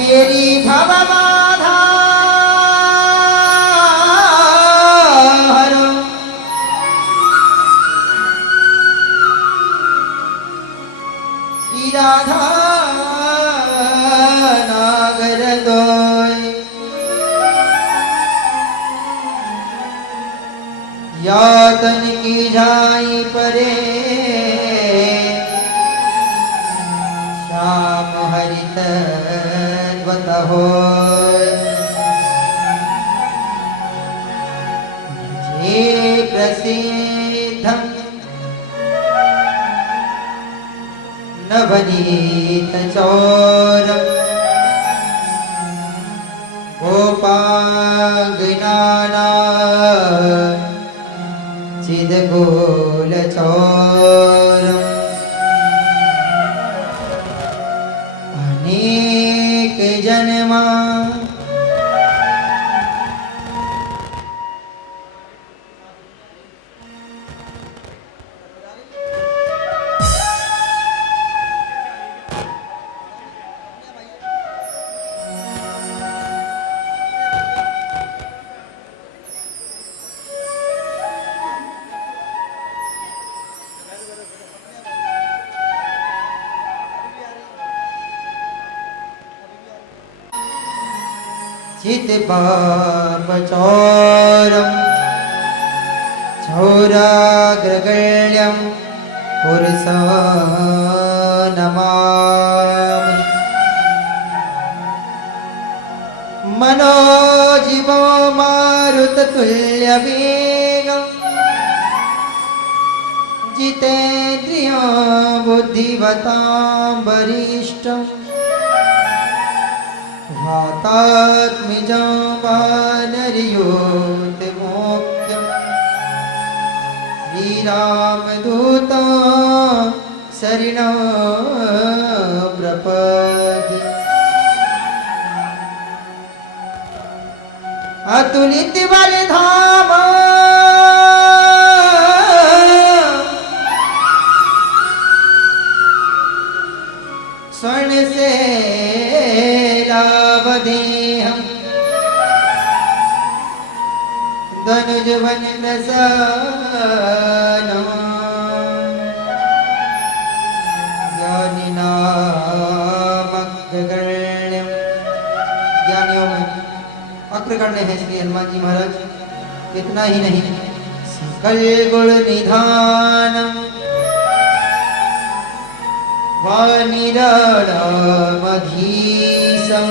मेरी भवबाधा हरो श्री राधा नागर दोय यातन की जाई परे श्याम हरित होय जे प्रसिद्धं नवनीत चौरम गोपांगनाना चिदगोल चौरम अनेक जन्मा चित पाप चौरम चौराग्रगण्यम पुरुष नमामि मनोजीवो मारुततुल्य वेगं जितेन्द्रियो बुद्धिवतां वरिष्ठं वातात्मजं वानरयोतमोक्त्यं श्रीरामदूतं शरणं प्रपद्ये अतुलित बलधाम स्वर्ण से रावदेहं धनुज वन प्रसन्नं ज्ञानिनामग्रगण्यं ज्ञानियों में अग्रगण्य है श्री हनुमान जी महाराज। इतना ही नहीं, सकल गुण निधानम वानिरामधीशं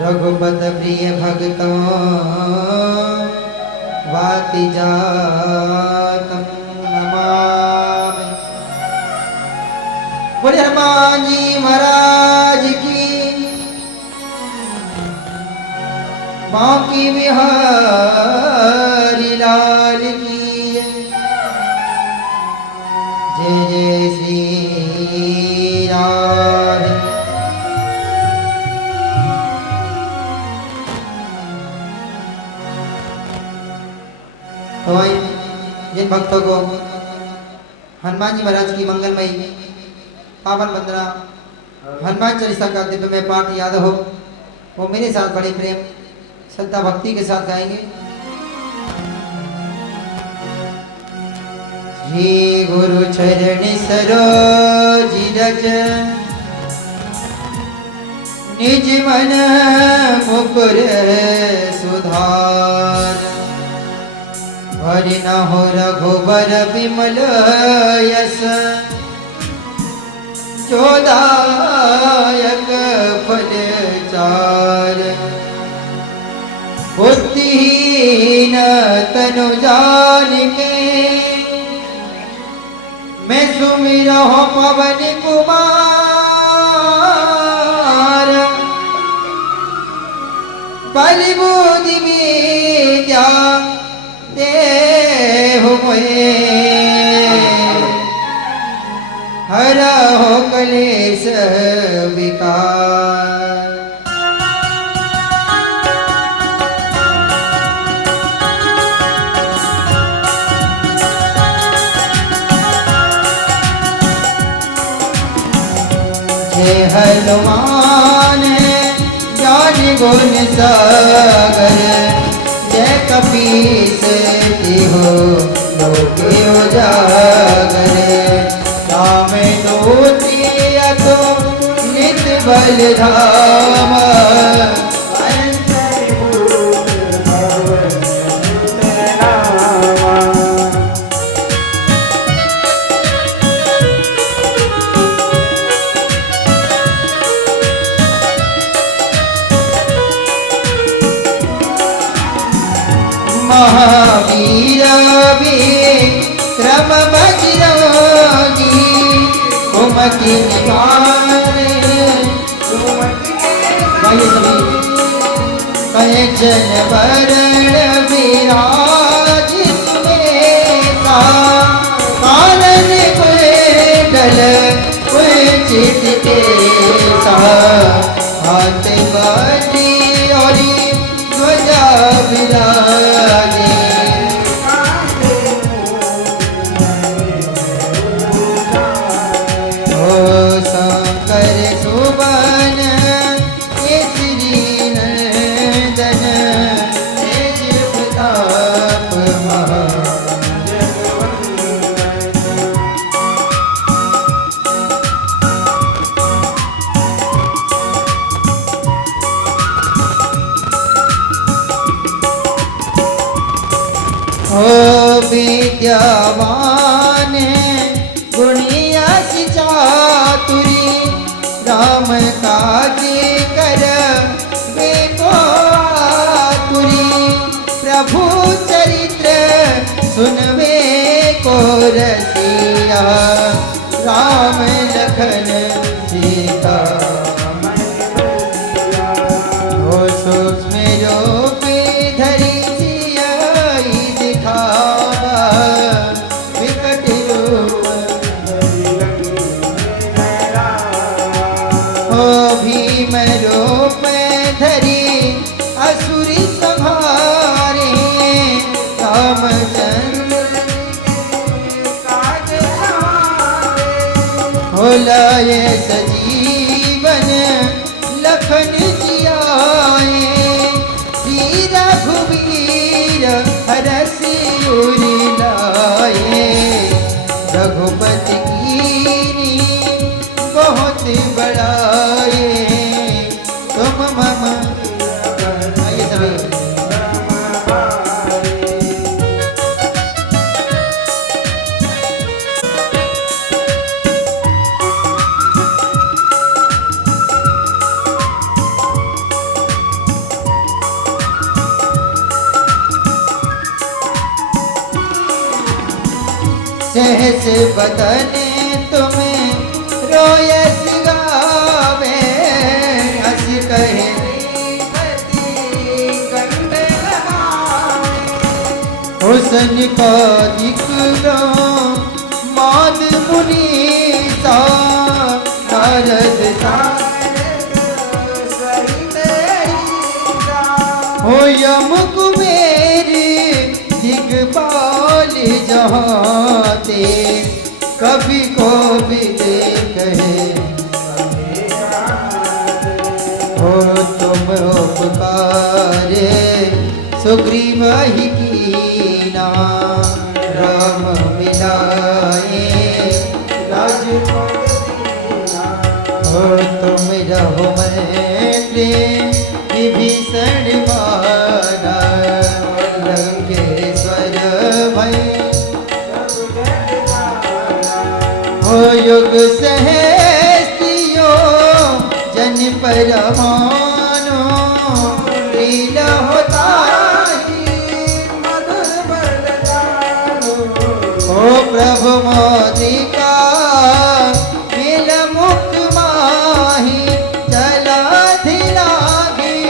रघुपत प्रिय भक्तों वातिजातं नमामि। बोले हनुमान जी महाराज की, बांकी बिहारी लाल की, जय जय श्री राधे। तो भाई, जिन भक्तों को हनुमान जी महाराज की मंगलमयी पावन वंदना हनुमान चालीसा का दिव्य में पाठ याद हो, वो मेरे साथ बड़े प्रेम श्रद्धा भक्ति के साथ गाएंगे। श्री गुरु चरण सरोज रज निज मन मुकुर सुधार, हरि न हो रघुबर विमल यस जोदायक फल चार, बुद्धिहीन तनु जानिके मैं सुमिरहु पवन कुमार, बलि बुद्धि विद्या देहु मोहे, हरहु क्लेश विकार। हे हनुमान ज्ञान गुण सागर, जय कपीस तिहो लोके उजागर। राम दूती अतो नित बल धामा, महावीर विक्रम बजरंगी, कुमति निवारे कंचन वरण विराज सुमेधा, कानन कुंडल कुंचित केसा, हाथ बाजी और ध्वजा विराजे। ओ शंकर सुवन केसरी नंदन, तेज प्रताप महा। ओ विद्यावान गुणिया चातुरी, राम काज कर बेको आतुरी। प्रभु चरित्र सुनवे को रसिया, राम लखन सीता। ओ सूक्ष्म रूप धरि विकट रूप, हो भीम रूप धरि असुरी संहारे। रामचंद्र काज हो लाए सजीवन लखन जियाए। श्री रघुवीर हरषि उर लाए, रघुपति कीनी बहुत बड़ाए। तुम मम आइए सभी, सहस बदन तुम्हें रोयस गावे, हस कहे हुसन का दिखलो माद मुनीसा। नारद हो यम कुबेर दिग्पाल जहाते, कभी को भी कहे हो तुम उपकारे। सुग्रीव ही कीना राम मिलाए, राजपद हो तुम रहो मैंने विभीषण माना। लंकेश्वर भय हो युग सहस्तियों जन परमानो। लीला होता मधुर बरदानो, ओ प्रभु मोदिका मिल मुख माही। चला धिलागी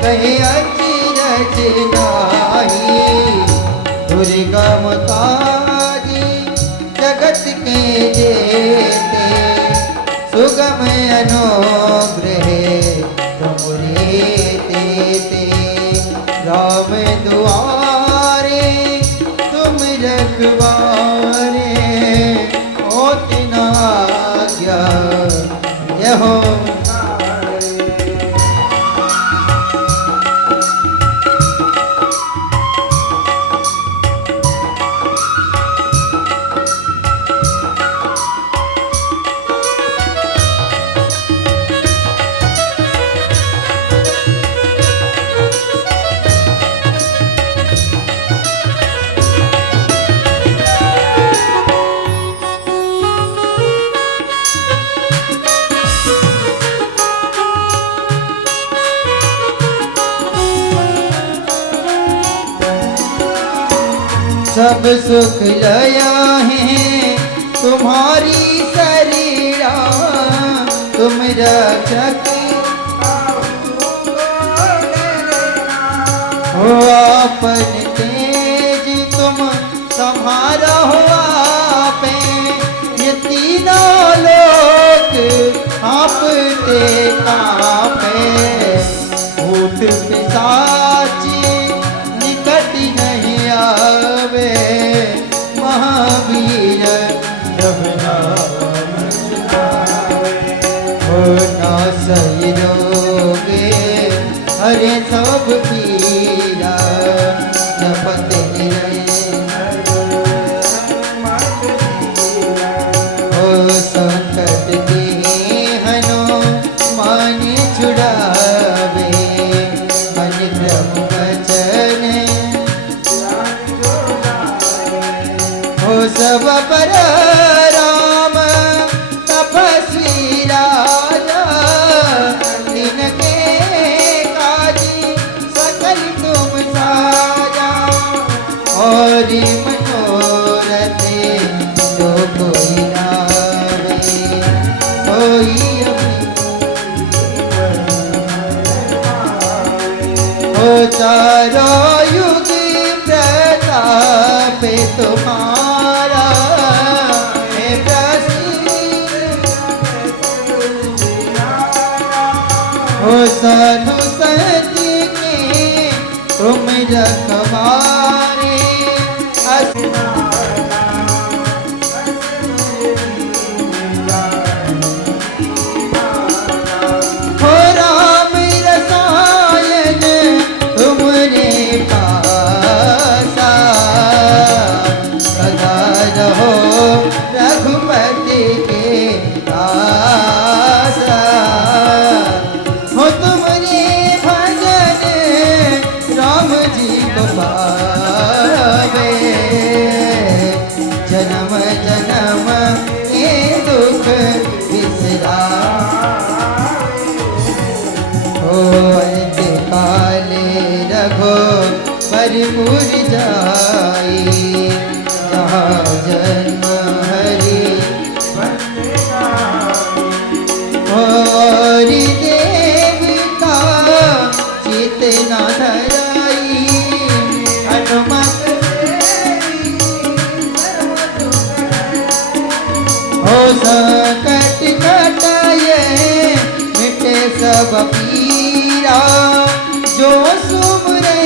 कहे अचिरज नाही, दुर्गम काजी जगत के जेते। सुगम अनुग्रह तुमरे तेते, राम दुआरे तुम रखवारे। होत न आज्ञा रहो। सब सुख लया है तुम्हारी शरीरा, तुम रक्षक हो अपन तेज तुम संभारा हो आपे, ये तीनों लोग आपते कापे। भूत पिशाच निकट नहीं आवे, महावीर जब नाम हो ना सही रोगे, हरे सब पीरा जपते हो। संकट के हनो मान छुड़ावे, मन ब्रह्म वचन हो। सब पर राम तपस्वी राजा, तिनके काजी सकल तुम साजा। और मनोरथ जो कोई लावे, सोई हो। चारों युग प्रताप तुम्हारा है प्रसिद्ध हो। साधु संत के तुम रखवारे, हो राम रसायन तुमरे पासा, सदा रहो रघुपति के दासा। हो तुमरे भजन राम जी को पावे, जन्म जन्म के दुख बिसरा हो। अंत काले रघो परिपुर जाई, जहाँ जन्म हरि और देवता चित न धराई। हनुमत हो संकट कटाए, मिटे सब पीरा, जो सुमरे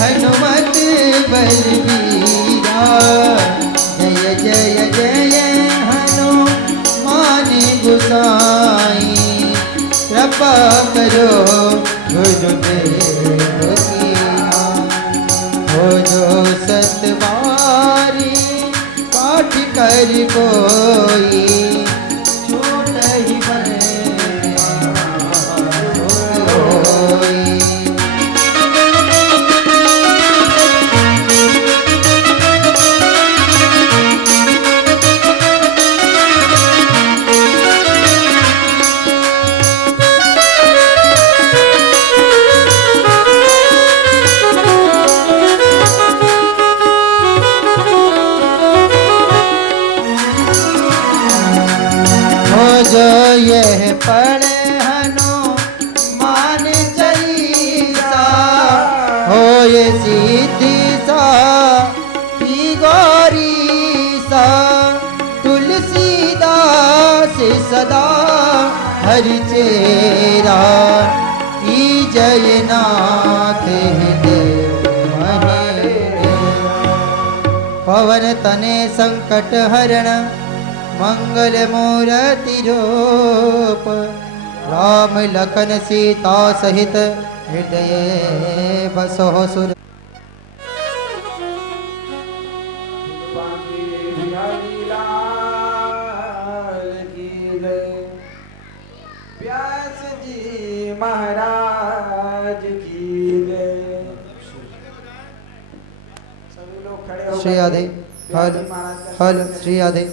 हनुमत बलबीरा। जय जय जय हनुमान गोसाई, कृपा करो गुरुदेव की हो। जो सतवारी पाठ कर कोई, छूट ही बने जो यह पढ़े हनुमान चालीसा, हो ये सीधी सा की गौरी सा। तुलसीदास सदा हरि चेरा, ई जयनाथ देव महे। पवन तने संकट हरण, मंगल मूर्ति रूप राम लखन सीता सहित हृदय बसो सुर। व्यास जी महाराज की जय। सभी लोग खड़े हो श्री राधे हल हल श्री राधे।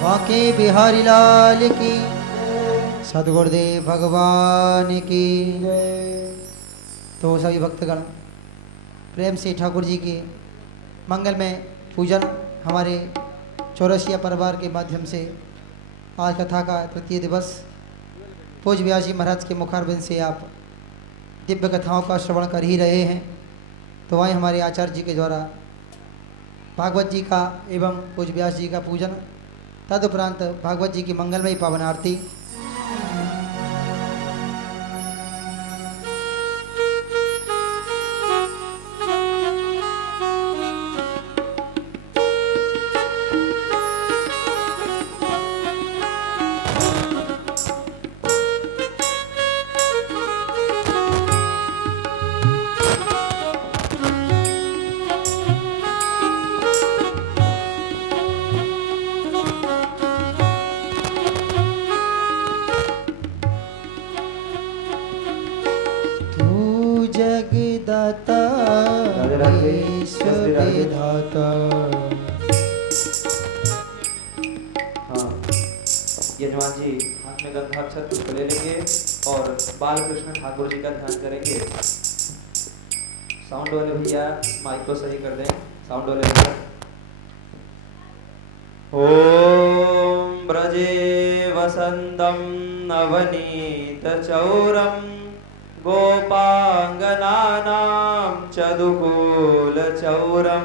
बांके बिहारी लाल की, सदगुरुदेव भगवान की। तो सभी भक्तगण प्रेम से ठाकुर जी के मंगलमय पूजन हमारे चौरसिया परिवार के माध्यम से आज कथा का तृतीय दिवस पूज्य व्यास जी महाराज के मुखारबिंद से आप दिव्य कथाओं का श्रवण कर ही रहे हैं। तो वहीं हमारे आचार्य जी के द्वारा भागवत जी का एवं पूज्य व्यास जी का पूजन, तदुपरांत भागवत जी की मंगलमयी पावन आरती। जगदाता विश्व विधाता। हाँ, यजमान जी हाथ में गंधाक्षर पुष्प ले लेंगे और बाल कृष्ण ठाकुर जी का ध्यान करेंगे। साउंड वाले भैया माइक को सही कर दें। साउंड वाले भैया। ओम ब्रजे वसंतम नवनीत चौरम गोपांगनानां चदुकूल चौरम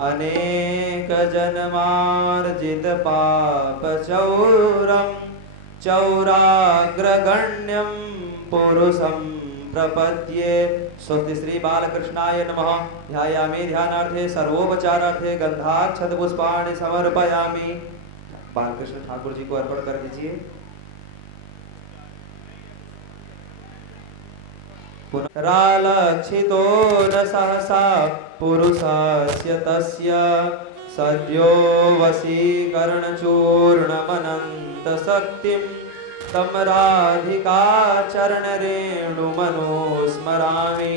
अनेक जन्मार्जित पाप चौरम चौराग्रगण्यं पुरुषं प्रपद्ये। स्वस्ति श्री बालकृष्णाय नमः। ध्यायामि ध्यानार्थे सर्वोपचारार्थे गंधाक्षत पुष्पाणि समर्पयामि। बालकृष्ण ठाकुर जी को अर्पण कर दीजिए। रालक्षितो न सहसा पुरुषस्य तस्य सद्यो वशीकरणचूर्णमनन्तशक्तिं तं राधिका चरणरेणुमनोस्मरामि।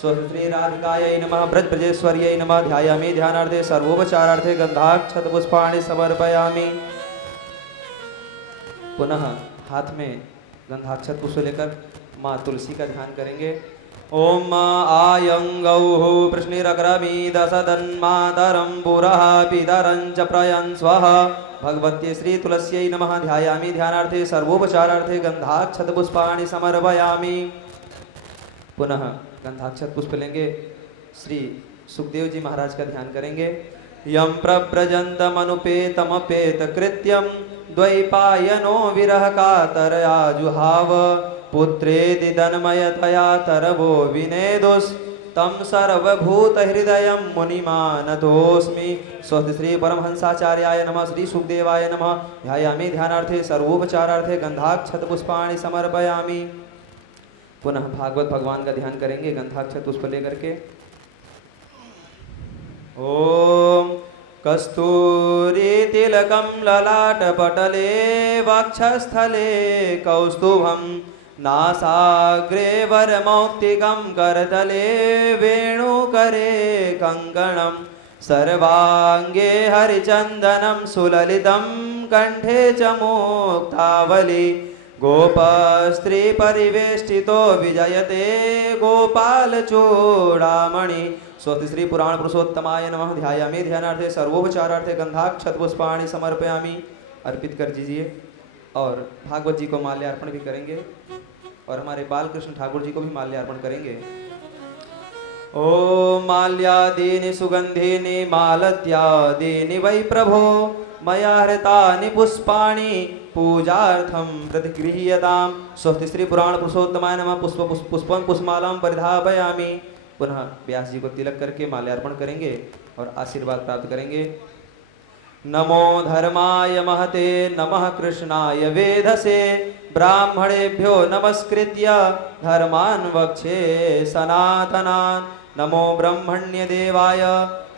स्वस्ति राधिकायै नमः। ब्रजब्रजेश्वर्यै नमः। ध्यायामि ध्यानार्थे सर्वोपचारार्थे गंधाक्षत पुष्पाणि समर्पयामि। पुनः हाथ में गंधाक्षत पुष्प लेकर माँ तुलसी का ध्यान करेंगे। ओम आयंगौः प्रश्निरग्रमीदसदन्मातरं पुरः पितरं च प्रयन् स्वः। भगवत्यै श्री तुलस्यै नमः। ध्यायामि ध्यानार्थे सर्वोपचारार्थे गंधाक्षत पुष्पाणि समर्पयामि। पुनः गंधाक्षत पुष्प लेंगे। श्री सुखदेव जी महाराज का ध्यान करेंगे। यं प्रव्रजन्तमनुपेतमपेत कृत्यं द्वैपायनो विरह कातरया जुहाव। पुत्रेदि तन्मयतया तरवो विनेदुस् तं सर्वभूतहृदयं मुनिमानतोऽस्मि। स्वस्ति श्री परमहंसाचार्याय नमः। श्री सुखदेवाय नमः। ध्यायामि ध्यानार्थे सर्वोपचारार्थे गंधाक्षत पुष्पाणि समर्पयामि। पुनः भागवत भगवान का ध्यान करेंगे गंधाक्षत पुष्प लेकर के। ओम कस्तूरी तिलकं ललाटपटले वक्षस्थले कौस्तुभं नासाग्रे वरमौक्तिकं करतले वेणुकरे कङ्कणं सर्वांगे हरिचन्दनं सुललितं कंठे च मुक्तावली। गोपस्त्री परिवेष्टितो विजयते गोपाल चूड़ामणि। स्वस्ति श्री पुराण पुरुषोत्तमाय नमः। ध्यायामि ध्यानार्थे सर्वोपचारार्थे गंधाक्षत पुष्पाणि समर्पयामि। अर्पित कर दीजिए और भागवत जी को माल्यार्पण भी करेंगे और हमारे बालकृष्ण ठाकुर जी को भी माल्यार्पण करेंगे। ओम माल्यादीनि सुगंधीनि मालत्यादीनि वै प्रभो मया हृतानि पुष्पाणि पूजार्थं प्रतिगृह्यताम्। स्वस्ति श्री पुराण पुरुषोत्तमाय नमः। पुष्पं पुष्पमालां परिधापयामि। पुनः व्यास जी को तिलक करके माल्यार्पण करेंगे और आशीर्वाद प्राप्त करेंगे। नमो धर्माय महते नमः कृष्णाय वेधसे ब्राह्मणेभ्यो नमस्कृत्य धर्मान् वक्षे सनातनान्। नमो ब्रह्मण्य देवाय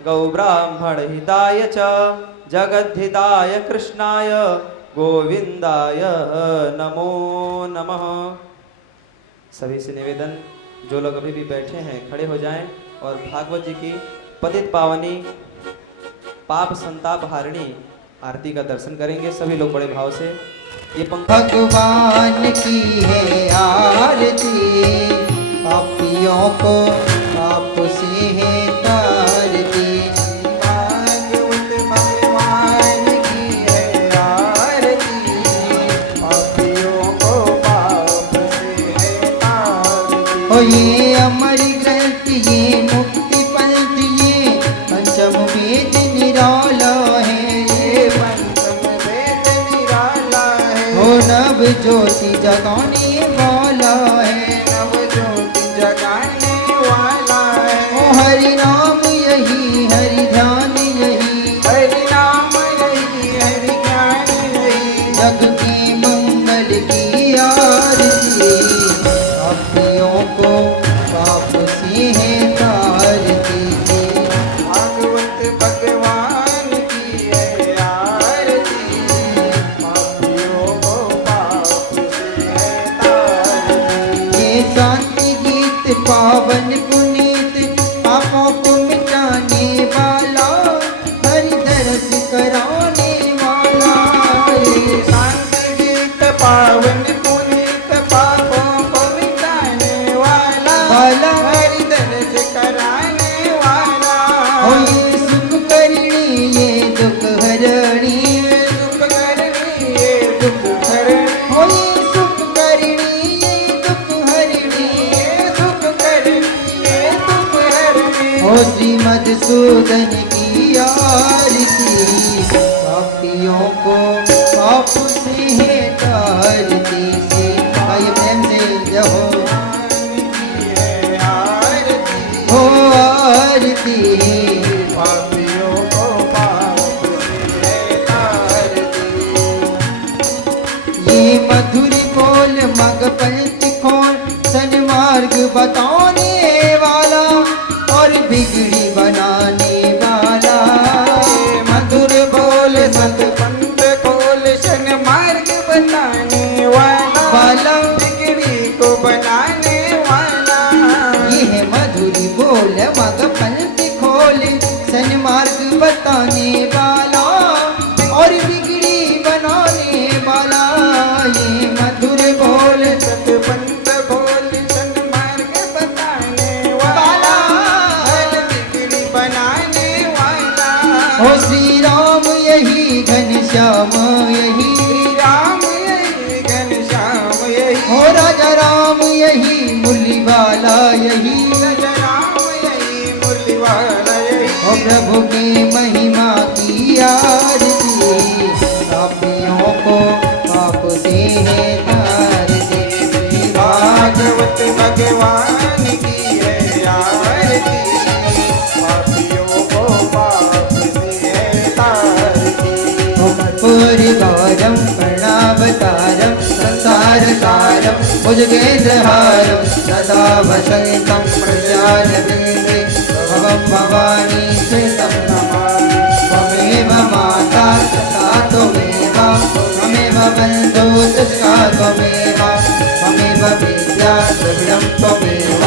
गौ ब्राह्मण हिताय च जगद्धिताय कृष्णाय गोविंदाय नमो नमः। सभी से निवेदन, जो लोग अभी भी बैठे हैं खड़े हो जाएं और भागवत जी की पतित पावनी पाप संताप हारिणी आरती का दर्शन करेंगे। सभी लोग बड़े भाव से ये भगवान की है आरती, पापियों को पाप से है तारती। भागवत भगवान की है आरती, पापियों को पाप से है तारती। ओ ये अमर ग्रंथ, ये मुक्ति पंथ, ये पंचम वेद निराला है। ये पंचम वेद निराला है। ओ नव ज्योति जगाने वाला है। नव ज्योति जगाने वाला है। ओ हरि नाम यही, हरि ध्यान यही, हरि नाम यही, हरि ज्ञान यही। जग के मंगल की आरती, पापियों को पाप से है तारती। भागवत भगवान की है आरती, पापियों को पाप से है तारती। ये शांति गीत पावन पुनीत, पापों को मिटाने वाला, हरि दरस कराने वाला। ये शांत गीत पावन पुनीत, पापों को मिटाने वाला, हरि दर्श कराने वाला। ओ ये सुख करणी, ये दुख हरणी, ये दुख करनी, ये दुख हरणी। ओ ये सुख करणी, ये दुख हरणी। ये दुख करनी, ये दुख हरणी। ओ श्रीमधुसूदन की आरती, पापियों को पाप से है तारती। से आइए प्रेम से जय हो, हो आरती। पापियों को पाप से है तारती। ये मधुर बोल मग पंथ खोल, सन्मार्ग बताने वाला और बिगड़ी बनाने वाला। मधुर बोल सत पंथ खोल, शन मार्ग बताने वाला, बिगड़ी को बनाने वाला। ये है मधुर बोल मग पंथ खोल, सन्मार्ग बताने वाला और बिगड़ी बनाने वाला। ये मधुर बोल सत पंथ खोल, शन मार्ग बताने वाला, हर बिगड़ी बनाने वाला। ओ श्री राम यही, घनश्याम यही, श्री राम यही, घनश्याम यही। ओ राजा राम यही, मुरली वाला यही। राम यही, मुरली वाला यही। ओ प्रभु की महिमा की आरती, पापियों को पाप से है तारती। भागवत भगवान की है आरती, पापियों को पाप से है तारती। पूरिवारं प्रणवावतारं संसारसारं भुजगेन्द्रहारं सदा वसन्तं प्रजानवेदे भवं भवानी श्रितं नमामि। त्वमेव माता तथा त्वमेव, त्वमेव बन्धु तथा त्वमेव, त्वमेव विद्या द्रविडं त्वमेव,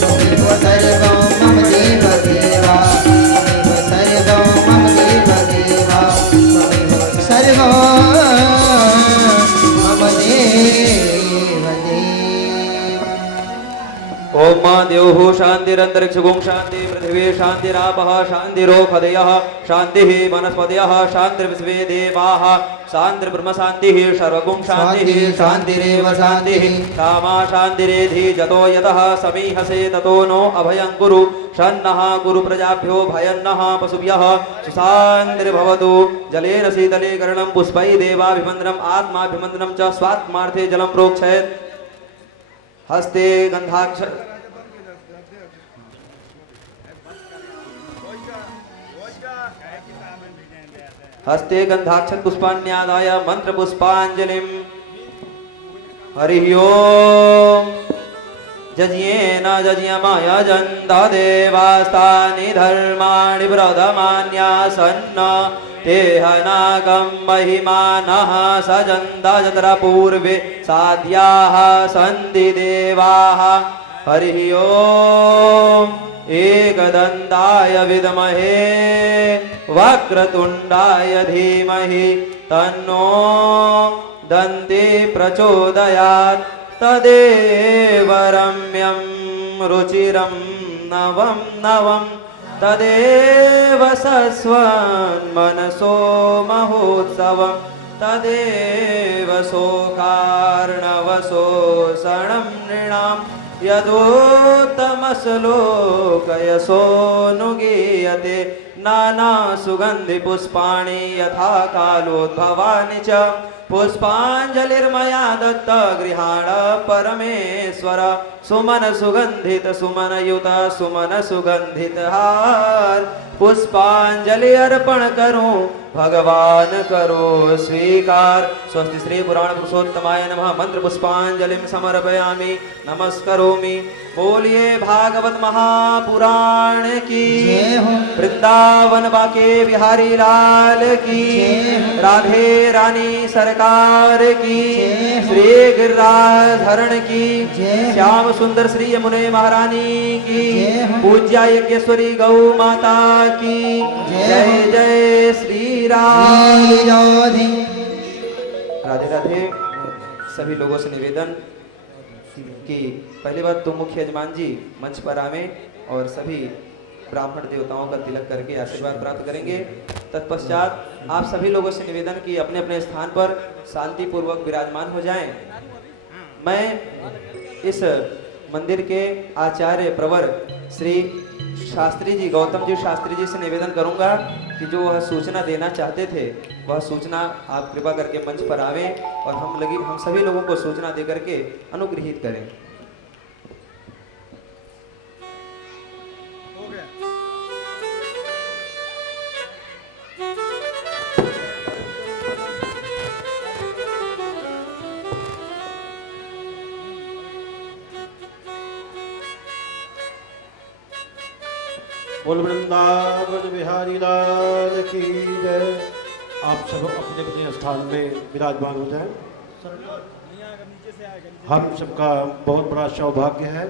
त्वमेव सर्वं मम देव देवा, त्वमेव सर्वं मम देव देवा, त्वमेव सर्वं मम देव देवा। ओम द्यौः शान्तिरन्तरिक्षगुं शान्ति पृथिवी शान्तिरापः शान्तिरोषधयः शान्तिः वनस्पतयः शान्तिर्विश्वे देवाः शान्तिर्ब्रह्म शान्तिः सर्वगुं शान्तिः शान्तिरेव शान्तिः कामा शान्तिरेधि जतो यतः समीहसे ततो नो अभयं कुरु शन्नः कुरु प्रजाभ्यो भयन्नः पशुभ्यः सुशान्तिर्भवतु जलेन शीतलीकरणं पुष्पैः देवाभिवन्दनम् आत्माभिवन्दनं च स्वात्मार्थे जलं प्रोक्षयेत् हस्ते गन्धाक्ष हस्ते गन्धाक्षत पुष्पाण्यादाय मंत्र पुष्पांजलिं हरि ओम जज्ञेन जज्ञमय जन्द देवास्तानि धर्माणि व्रतमान्यासन्न तेहनागं महिमानः सजन्द यत्र पूर्वे साध्याः सन्ति देवाः हरि ओम एकदन्ताय विद्महे वक्रतुण्डाय धीमहि तन्नो दन्ति प्रचोदयात् तदेव रम्यं रुचिरं नवं नवं तदेव सस्वन्मनसो महोत्सवं तदेव शोकार्णवशोषणं नृणां यदोत्तमश्लोकयशोऽनुगीयते नाना सुगन्धिपुष्पाणि यथा कालोद्भवानि च पुष्पाञ्जलिर्मया दत्त गृहाण परमेश्वर सुमन सुगन्धित सुमन युत सुमन सुगन्धित हार पुष्पांजलि अर्पण करूं भगवान करो स्वीकार स्वस्ति श्री पुराण पुरुषोत्तमाय नमः मंत्र पुष्पांजलिं समर्पयामि नमस्करोमि बोलिए भागवत महापुराण की जय हो। वृंदावन बाके बिहारी लाल की जय हो। राधे रानी सरकार की जय हो। श्री गिरिराधरण की जय हो। श्याम सुंदर श्री यमुने महारानी की जय हो। पूज्या यज्ञेश्वरी गौ माता की जय जय हो। जय श्री राम लीलाधि। राधे राधे सभी लोगों से निवेदन कि पहली बात तो मुख्य यजमान जी मंच पर आवे और सभी ब्राह्मण देवताओं का तिलक करके आशीर्वाद प्राप्त करेंगे। तत्पश्चात आप सभी लोगों से निवेदन कि अपने अपने स्थान पर शांति पूर्वक विराजमान हो जाएं। मैं इस मंदिर के आचार्य प्रवर श्री शास्त्री जी गौतम जी शास्त्री जी से निवेदन करूंगा कि जो वह सूचना देना चाहते थे वह सूचना आप कृपा करके मंच पर आवें और हम सभी लोगों को सूचना दे करके अनुग्रहित करें। बोल वृंदावन बिहारी लाल की जय। आप सब अपने अपने स्थान में विराजमान हो जाएं। हम सबका बहुत बड़ा सौभाग्य है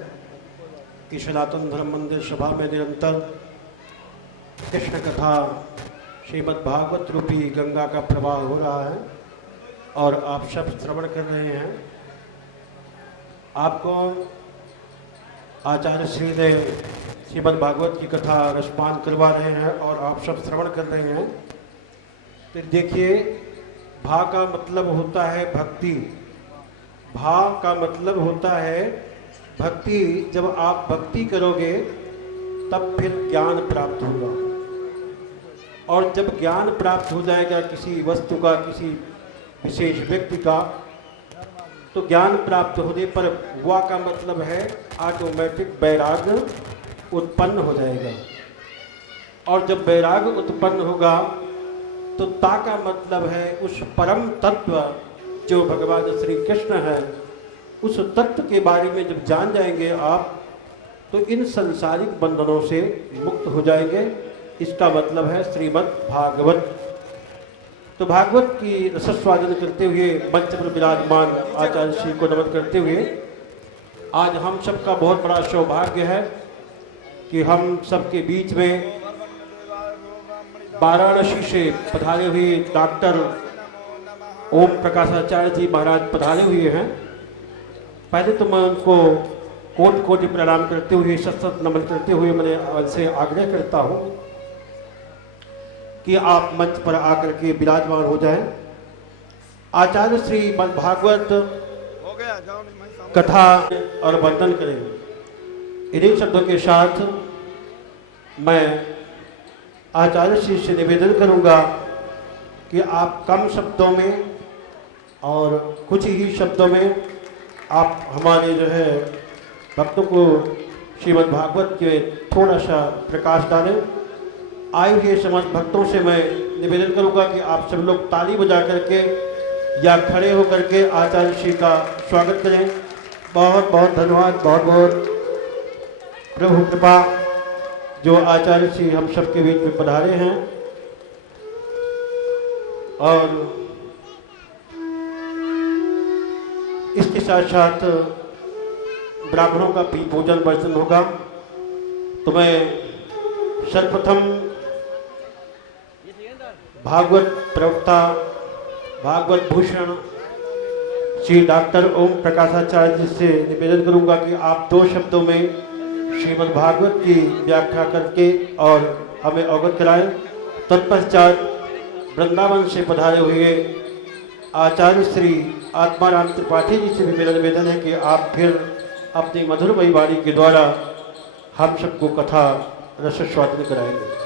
कि सनातन धर्म मंदिर सभा में निरंतर कृष्ण कथा श्रीमद् भागवत रूपी गंगा का प्रवाह हो रहा है और आप सब श्रवण कर रहे हैं। आपको आचार्य श्री ने श्रीमद् भागवत की कथा रसपान करवा रहे हैं और आप सब श्रवण कर रहे हैं। तो देखिए, भा का मतलब होता है भक्ति। भा का मतलब होता है भक्ति। जब आप भक्ति करोगे तब फिर ज्ञान प्राप्त होगा और जब ज्ञान प्राप्त हो जाएगा किसी वस्तु का, किसी विशेष व्यक्ति का, तो ज्ञान प्राप्त होने पर वा का मतलब है ऑटोमेटिक वैराग्य उत्पन्न हो जाएगा। और जब वैराग्य उत्पन्न होगा तो ता का मतलब है उस परम तत्व जो भगवान श्री कृष्ण है, उस तत्व के बारे में जब जान जाएंगे आप तो इन सांसारिक बंधनों से मुक्त हो जाएंगे। इसका मतलब है श्रीमद् भागवत। तो भागवत की रसस्वादन करते हुए मंच पर विराजमान आचार्य श्री को नमन करते हुए आज हम सबका बहुत बड़ा सौभाग्य है कि हम सबके बीच में वाराणसी से पधारे हुए डॉक्टर ओम प्रकाशाचार्य जी महाराज पधारे हुए हैं। पहले तो मैं उनको कोटि कोटि प्रणाम करते हुए सत नमन करते हुए मैंने आपसे आग्रह करता हूँ कि आप मंच पर आकर के विराजमान हो जाएं। आचार्य श्री भागवत कथा और वंदन करें। इन्हीं शब्दों के साथ मैं आचार्य श्री से निवेदन करूंगा कि आप कम शब्दों में और कुछ ही शब्दों में आप हमारे जो है भक्तों को श्रीमद् भागवत के थोड़ा सा प्रकाश डालें। आए हुए समस्त भक्तों से मैं निवेदन करूंगा कि आप सब लोग ताली बजा करके या खड़े होकर के आचार्य श्री का स्वागत करें। बहुत बहुत धन्यवाद, बहुत बहुत प्रभु कृपा जो आचार्य श्री हम सबके बीच में पधारे हैं। और इसके साथ साथ ब्राह्मणों का भी भोजन वर्जन होगा। तो मैं सर्वप्रथम भागवत प्रवक्ता भागवत भूषण श्री डॉक्टर ओम प्रकाशाचार्य जी से निवेदन करूंगा कि आप 2 शब्दों में श्रीमद् भागवत की व्याख्या करके और हमें अवगत कराएं। तत्पश्चात वृंदावन से पधारे हुए आचार्य श्री आत्माराम त्रिपाठी जी से भी मेरा निवेदन है कि आप फिर अपनी मधुरमयी वाणी के द्वारा हम सबको कथा रसस्वादन कराएंगे।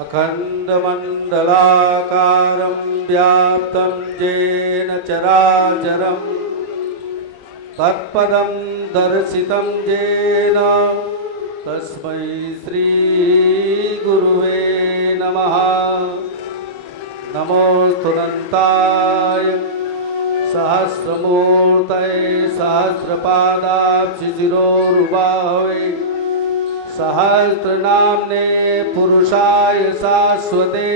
अखण्डमण्डलाकारं व्याप्तं येन चराचरं तत्पदं दर्शितं येन तस्मै श्रीगुरुवे नमः। नमोऽस्तुनन्ताय सहस्रमूर्तये सहस्रपादाब्जशिरोरुबाहवे सहस्रनाम्ने पुरुषाय शाश्वते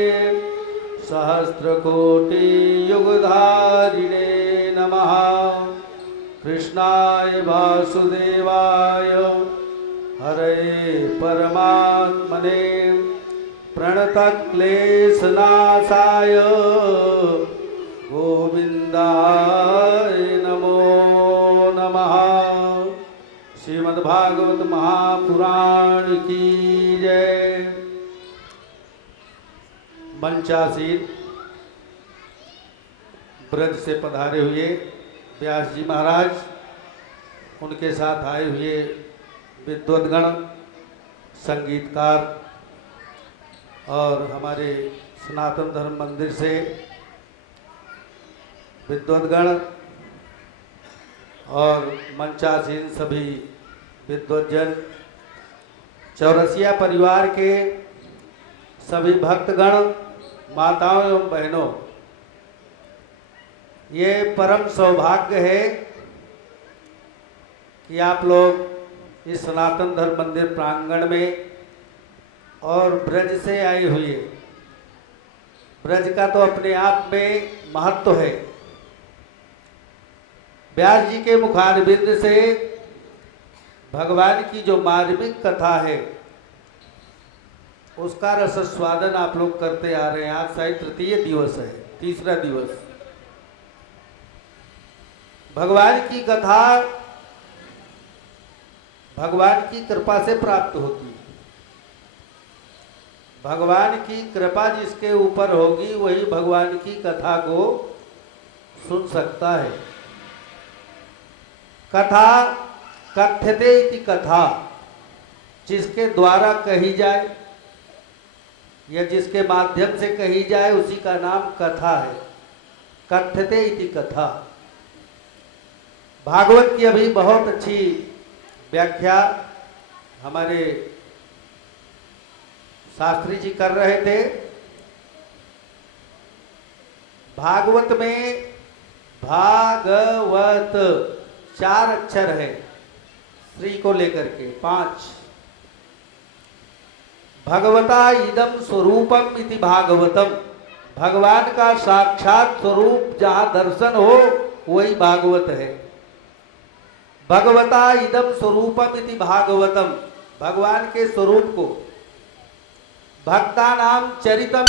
सहस्रकोटियुगधारिणे नमः। कृष्णाय वासुदेवाय हरे परमात्मने प्रणतक्लेशनाशाय गोविन्दाय नमो नमः। श्रीमद्भागवत महापुराण की जय। मंचासीन ब्रज से पधारे हुए व्यास जी महाराज, उनके साथ आए हुए विद्वद्गण, संगीतकार और हमारे सनातन धर्म मंदिर से विद्वद्गण और मंचासीन सभी विद्वज्जन, चौरसिया परिवार के सभी भक्तगण, माताओं एवं बहनों, ये परम सौभाग्य है कि आप लोग इस सनातन धर्म मंदिर प्रांगण में और ब्रज से आए हुए, ब्रज का तो अपने आप में महत्व है। व्यास जी के मुखारबिंद से भगवान की जो मार्मिक कथा है उसका रसस्वादन आप लोग करते आ रहे हैं। आज शायद तृतीय दिवस है, तीसरा दिवस। भगवान की कथा भगवान की कृपा से प्राप्त होती है। भगवान की कृपा जिसके ऊपर होगी वही भगवान की कथा को सुन सकता है। कथा कथ्यते इति कथा, जिसके द्वारा कही जाए या जिसके माध्यम से कही जाए उसी का नाम कथा है। कथ्यते इति कथा। भागवत की अभी बहुत अच्छी व्याख्या हमारे शास्त्री जी कर रहे थे। भागवत में भागवत 4 अक्षर है, श्री को लेकर के 5। भगवता इदम स्वरूपम इति भागवतम, भगवान का साक्षात स्वरूप जहां दर्शन हो वही भागवत है। भगवता इदम स्वरूपम इति भागवतम, भगवान के स्वरूप को, भक्ता नाम चरितम